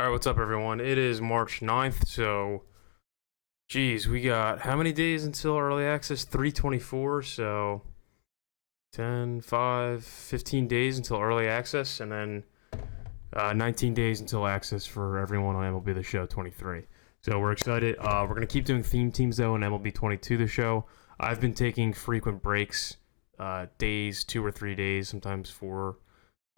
Alright, what's up, everyone? It is March 9th, so, geez, we got how many days until early access? 324, so 10, 5, 15 days until early access, and then 19 days until access for everyone on MLB The Show 23. So we're excited. We're going to keep doing theme teams, though, in MLB 22 The Show. I've been taking frequent breaks, days, 2 or 3 days, sometimes for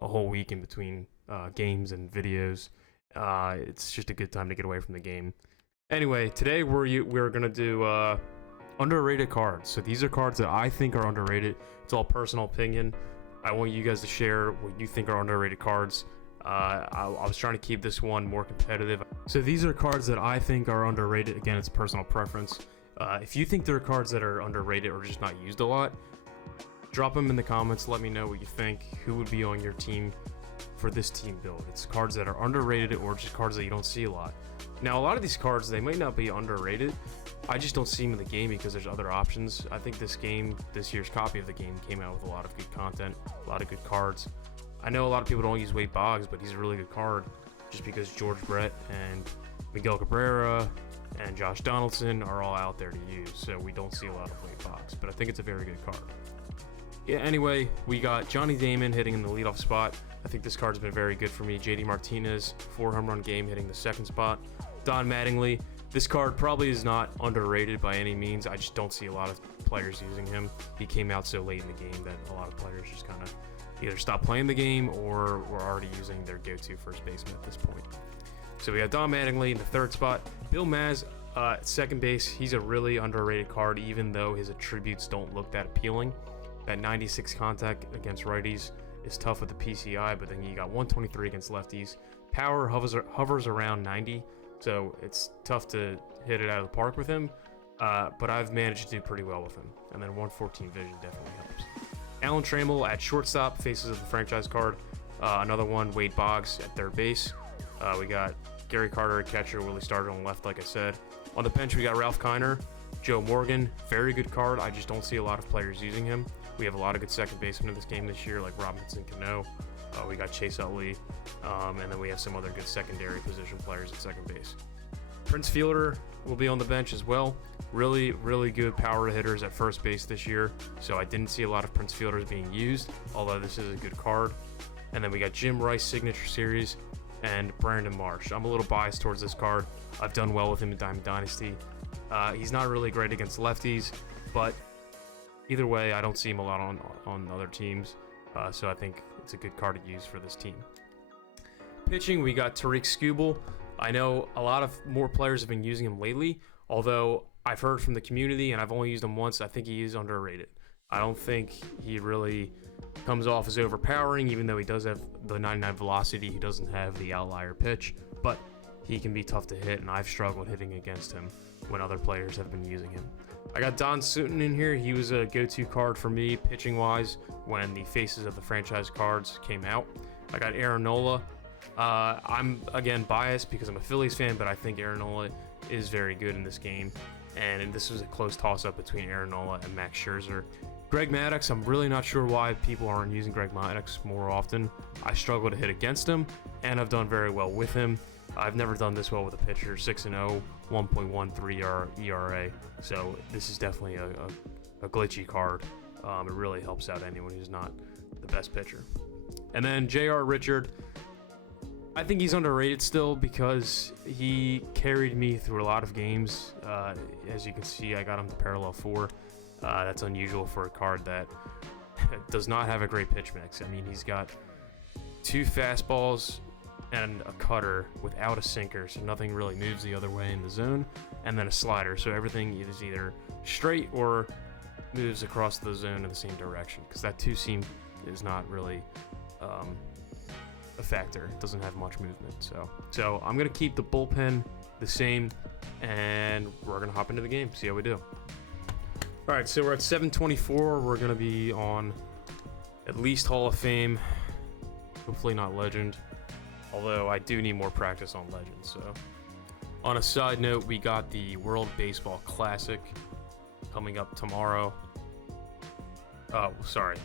a whole week in between games and videos. It's just a good time to get away from the game. Anyway, today we're gonna do underrated cards. So these are cards that I think are underrated. It's all personal opinion. I want you guys to share what you think are underrated cards. I was trying to keep this one more competitive. So these are cards that I think are underrated. Again, it's personal preference. If you think there are cards that are underrated or just not used a lot, drop them in the comments. Let me know what you think. Who would be on your team for this team build? It's cards that are underrated or just cards that you don't see a lot. Now, a lot of these cards, they might not be underrated. I just don't see them in the game because there's other options. I think this year's copy of the game came out with a lot of good content, a lot of good cards. I know a lot of people don't use Wade Boggs, but he's a really good card just because George Brett and Miguel Cabrera and Josh Donaldson are all out there to use, so we don't see a lot of Wade Boggs, but I think it's a very good card. Yeah, anyway, we got Johnny Damon hitting in the leadoff spot. I think this card's been very good for me. JD Martinez, 4 home run game, hitting the second spot. Don Mattingly, this card probably is not underrated by any means. I just don't see a lot of players using him. He came out so late in the game that a lot of players just kind of either stopped playing the game or were already using their go-to first baseman at this point. So we got Don Mattingly in the third spot. Bill Maz at second base. He's a really underrated card, even though his attributes don't look that appealing. That 96 contact against righties is tough with the PCI, but then you got 123 against lefties. Power hovers around 90, so it's tough to hit it out of the park with him, but I've managed to do pretty well with him. And then 114 vision definitely helps. Alan Trammell at shortstop, faces of the franchise card. Another one, Wade Boggs at third base. We got Gary Carter at catcher, Willie Stargell on left, like I said. On the bench, we got Ralph Kiner, Joe Morgan, very good card. I just don't see a lot of players using him. We have a lot of good second basemen in this game this year, like Robinson Cano. We got Chase Utley, and then we have some other good secondary position players at second base. Prince Fielder will be on the bench as well. Really, really good power hitters at first base this year, so I didn't see a lot of Prince Fielders being used, although this is a good card. And then we got Jim Rice Signature Series and Brandon Marsh. I'm a little biased towards this card. I've done well with him in Diamond Dynasty. He's not really great against lefties, but either way, I don't see him a lot on other teams, so I think it's a good card to use for this team. Pitching, we got Tariq Skubal. I know a lot of more players have been using him lately, although I've heard from the community, and I've only used him once, I think he is underrated. I don't think he really comes off as overpowering, even though he does have the 99 velocity. He doesn't have the outlier pitch, but he can be tough to hit, and I've struggled hitting against him when other players have been using him. I got Don Sutton in here. He was a go-to card for me pitching-wise when the faces of the franchise cards came out. I got Aaron Nola. I'm, again, biased because I'm a Phillies fan, but I think Aaron Nola is very good in this game. And this was a close toss-up between Aaron Nola and Max Scherzer. Greg Maddux, I'm really not sure why people aren't using Greg Maddux more often. I struggle to hit against him, and I've done very well with him. I've never done this well with a pitcher. 6-0, 1.13 ERA. So this is definitely a glitchy card. It really helps out anyone who's not the best pitcher. And then J.R. Richard. I think he's underrated still because he carried me through a lot of games. As you can see, I got him to parallel 4. That's unusual for a card that does not have a great pitch mix. I mean, he's got 2 fastballs and a cutter without a sinker, so nothing really moves the other way in the zone, and then a slider, so everything is either straight or moves across the zone in the same direction, because that 2-seam is not really a factor. It doesn't have much movement, so I'm going to keep the bullpen the same, and we're going to hop into the game, see how we do. All right, so we're at 724. We're going to be on at least Hall of Fame, hopefully not Legend. Although I do need more practice on Legends. So, on a side note, we got the World Baseball Classic coming up tomorrow. Oh, sorry.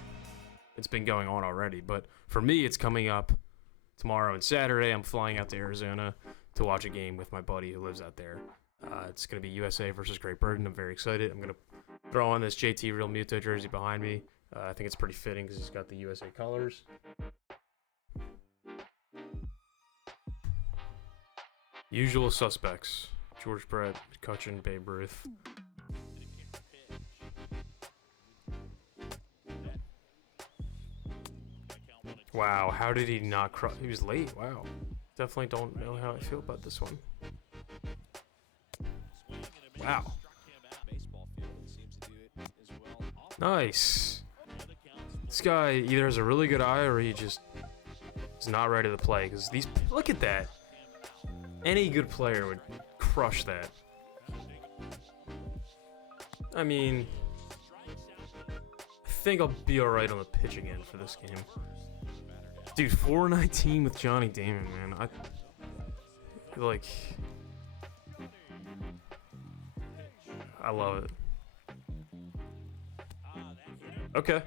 It's been going on already, but for me, it's coming up tomorrow and Saturday, I'm flying out to Arizona to watch a game with my buddy who lives out there. It's going to be USA versus Great Britain. I'm very excited. I'm going to throw on this JT Real Muto jersey behind me. I think it's pretty fitting because it's got the USA colors. Usual suspects. George Brett, McCutcheon, Babe Ruth. Wow, how did he not cross? He was late. Wow. Definitely don't know how I feel about this one. Wow. Nice. This guy either has a really good eye or he just is not ready to play. Because these, look at that. Any good player would crush that. I mean, I think I'll be alright on the pitch again for this game. Dude, 419 with Johnny Damon, man. I love it. Okay.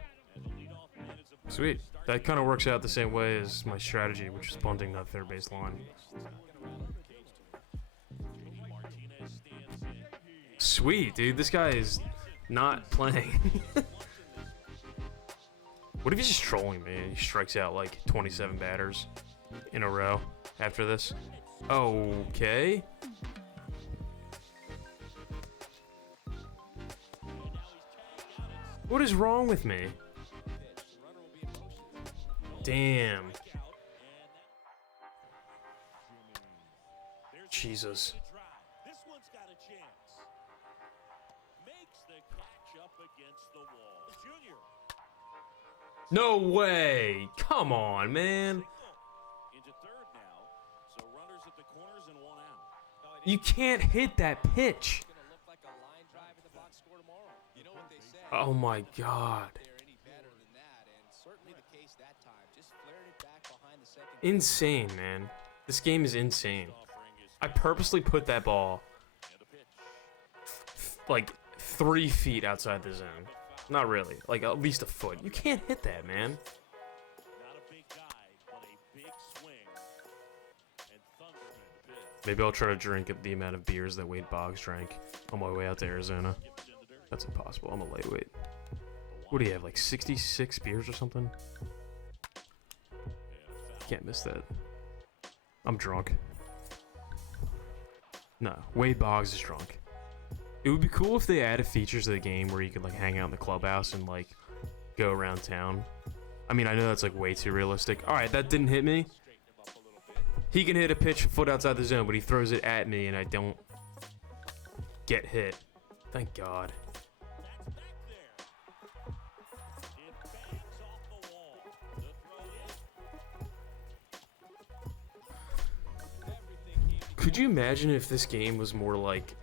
Sweet. That kind of works out the same way as my strategy, which is bunting that third base line. Sweet, dude. This guy is not playing. What if he's just trolling me and he strikes out like 27 batters in a row after this? Okay. What is wrong with me? Damn. Jesus. This one's got a chance. Makes the catch up against the wall. Junior. No way. Come on, man. Into third now. So runners at the corners and one out. You can't hit that pitch. Oh my God. Insane, man. This game is insane. I purposely put that ball like 3 feet outside the zone. Not really, like at least a foot. You can't hit that, man. Not a big guy, but a big swing. And thunder in the pitch. Maybe I'll try to drink the amount of beers that Wade Boggs drank on my way out to Arizona. That's impossible. I'm a lightweight. What do you have, like 66 beers or something? Can't miss that. I'm drunk. No, Wade Boggs is drunk. It would be cool if they added features to the game where you could like hang out in the clubhouse and like go around town. I mean, I know that's like way too realistic. All right, that didn't hit me. He can hit a pitch a foot outside the zone, but he throws it at me and I don't get hit. Thank God. Could you imagine if this game was more like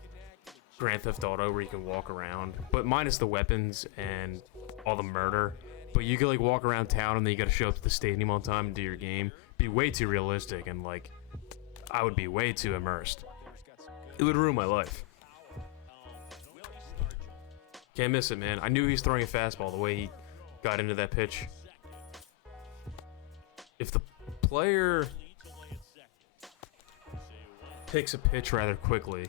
Grand Theft Auto where you can walk around, but minus the weapons and all the murder, but you could like walk around town and then you gotta show up to the stadium on time and do your game? Be way too realistic and like I would be way too immersed. It would ruin my life. Can't miss it, man. I knew he was throwing a fastball the way he got into that pitch. If the player picks a pitch rather quickly,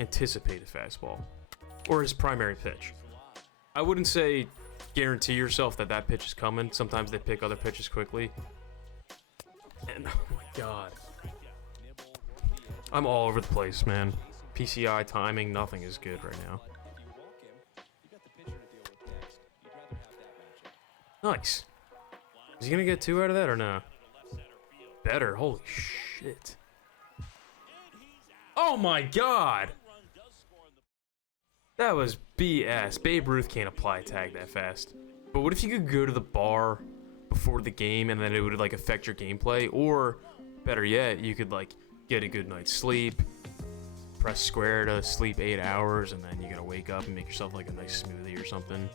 anticipate a fastball or his primary pitch. I wouldn't say guarantee yourself that that pitch is coming. Sometimes they pick other pitches quickly. And oh my God, I'm all over the place, man. PCI timing, nothing is good right now. Nice. Is he gonna get 2 out of that or no? Better. Holy shit. Oh my God. That was BS. Babe Ruth can't apply tag that fast. But what if you could go to the bar before the game and then it would like affect your gameplay? Or better yet, you could like get a good night's sleep, press square to sleep 8 hours, and then you gotta wake up and make yourself like a nice smoothie or something.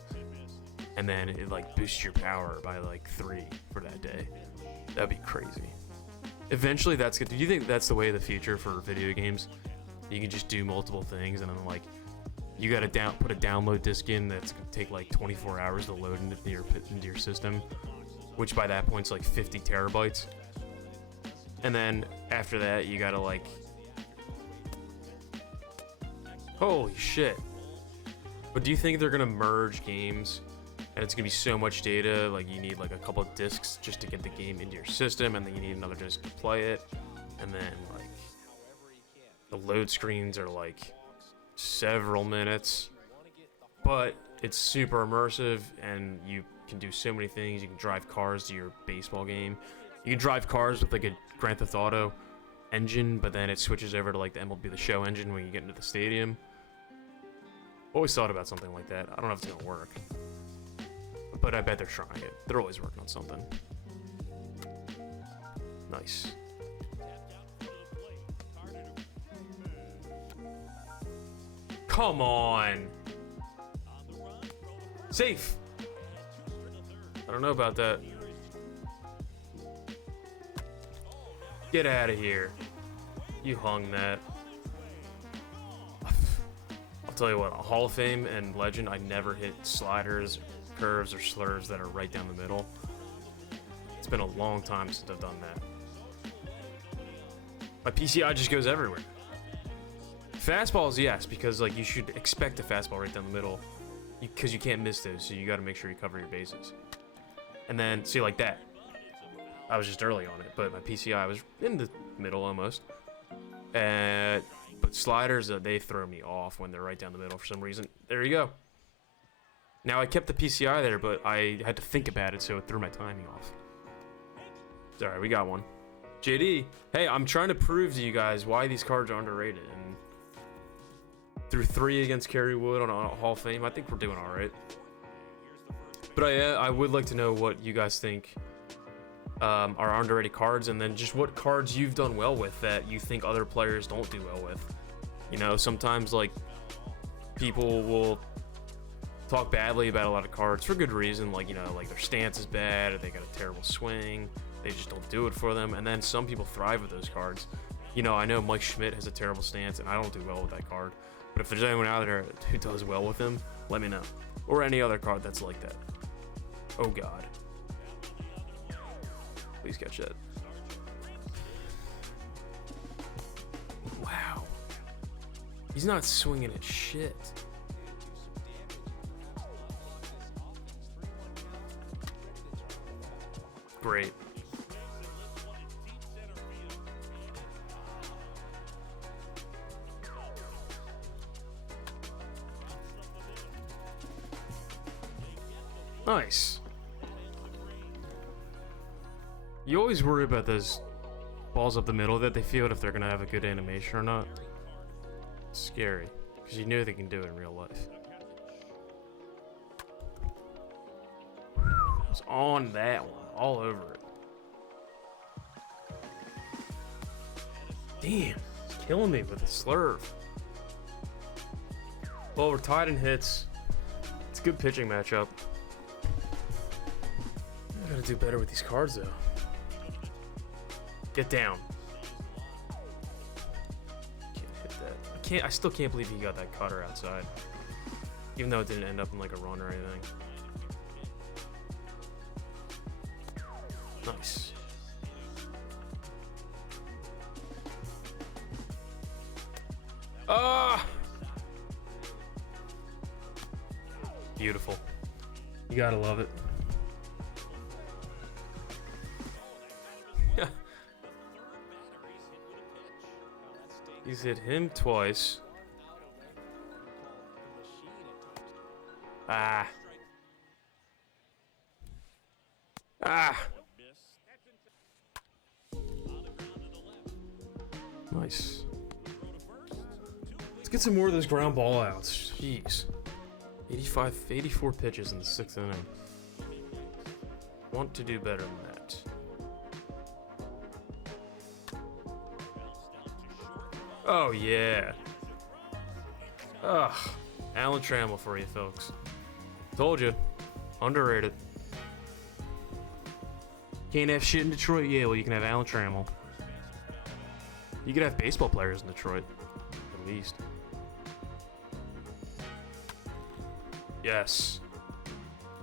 And then it like boosts your power by like 3 for that day. That'd be crazy. Eventually that's good. Do you think that's the way of the future for video games? You can just do multiple things and then like you gotta put a download disc in that's gonna take like 24 hours to load into your system. which by that point is like 50 terabytes. And then after that, you gotta like, holy shit. But do you think they're gonna merge games and it's gonna be so much data, like you need like a couple of discs just to get the game into your system, and then you need another disc to play it, and then like the load screens are like several minutes, but it's super immersive and you can do so many things. You can drive cars to your baseball game. You can drive cars with like a Grand Theft Auto engine, but then it switches over to like the MLB The Show engine when you get into the stadium. Always thought about something like that. I don't know if it's gonna work, but I bet they're trying it. They're always working on something. Nice. Come on. Safe. I don't know about that. Get out of here. You hung that. I'll tell you what, a Hall of Fame and Legend, I never hit sliders, curves, or slurs that are right down the middle. It's been a long time since I've done that. My PCI just goes everywhere. Fastballs, yes, because like you should expect a fastball right down the middle, because you can't miss those, so you got to make sure you cover your bases. And then, see, like that. I was just early on it, but my PCI was in the middle almost. But sliders, they throw me off when they're right down the middle for some reason. There you go. Now, I kept the PCI there, but I had to think about it, so it threw my timing off. Sorry, we got one. JD, hey, I'm trying to prove to you guys why these cards are underrated. And through 3 against Kerry Wood on a Hall of Fame, I think we're doing all right. But I would like to know what you guys think are underrated cards, and then just what cards you've done well with that you think other players don't do well with. You know, sometimes like people will talk badly about a lot of cards for good reason, like, you know, like their stance is bad, or they got a terrible swing, they just don't do it for them. And then some people thrive with those cards. You know, I know Mike Schmidt has a terrible stance, and I don't do well with that card. But if there's anyone out there who does well with him, let me know. Or any other card that's like that. Oh God. Please catch that. Wow. He's not swinging at shit. Great. Nice. You always worry about those balls up the middle that they field, if they're gonna have a good animation or not. It's scary, because you know they can do it in real life. I was on that one, all over it. Damn, he's killing me with a slurve. Well, we're tied in hits. It's a good pitching matchup. I gotta do better with these cards, though. Get down. Can't hit that. I still can't believe he got that cutter outside. Even though it didn't end up in like a run or anything. Nice. Ah! Beautiful. You gotta love it. He's hit him twice. Ah. Ah. Nice. Let's get some more of those ground ball outs. Jeez. 84 pitches in the 6th inning. Want to do better than that. Oh, yeah. Ugh. Alan Trammell for you, folks. Told you. Underrated. Can't have shit in Detroit? Yeah, well, you can have Alan Trammell. You could have baseball players in Detroit, at least. Yes.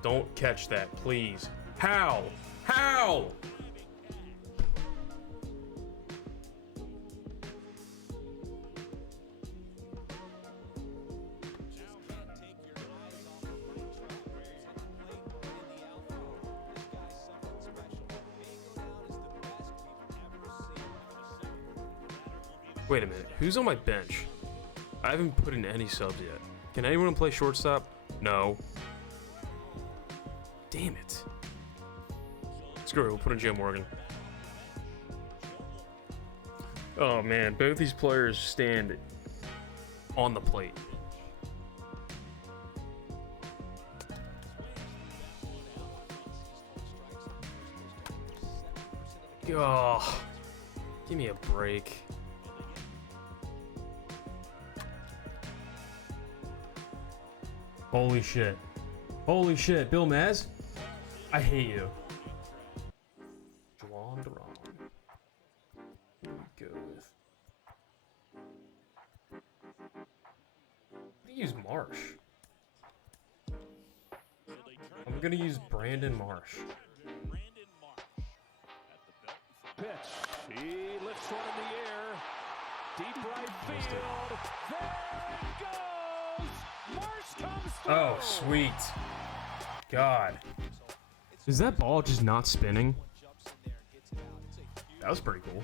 Don't catch that, please. How? How? Wait a minute, who's on my bench? I haven't put in any subs yet. Can anyone play shortstop? No. Damn it. Screw it, we'll put in Joe Morgan. Oh man, both these players stand on the plate. Oh, give me a break. Holy shit. Holy shit, Bill Maz? I hate you. Juan Duran. Here we go with. I'm gonna use Marsh. I'm gonna use Brandon Marsh. Pitch. He lifts one in the air. Deep right field. There it goes. Marsh comes through. Oh, sweet. God. Is that ball just not spinning? That was pretty cool.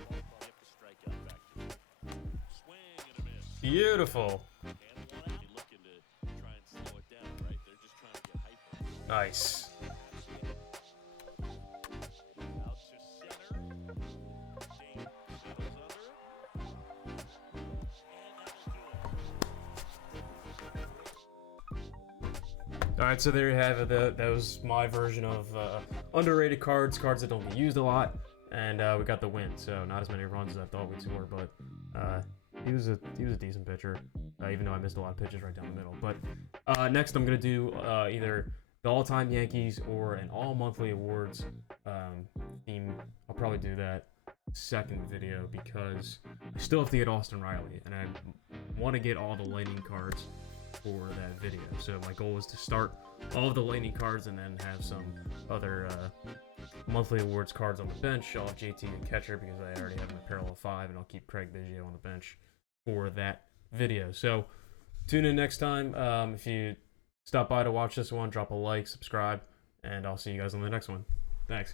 Beautiful. Nice. Alright, so there you have it. That was my version of underrated cards that don't get used a lot, and we got the win. So not as many runs as I thought we'd score, but he was a decent pitcher, even though I missed a lot of pitches right down the middle. But next I'm gonna do either the all-time Yankees or an all-monthly awards theme. I'll probably do that second video because I still have to get Austin Riley, and I want to get all the lightning cards for that video. So my goal is to start all of the lightning cards and then have some other monthly awards cards on the bench. I'll have JT and catcher because I already have my parallel 5, and I'll keep Craig Biggio on the bench for that video. So tune in next time. If you stop by to watch this one, drop a like, subscribe, and I'll see you guys on the next one. Thanks.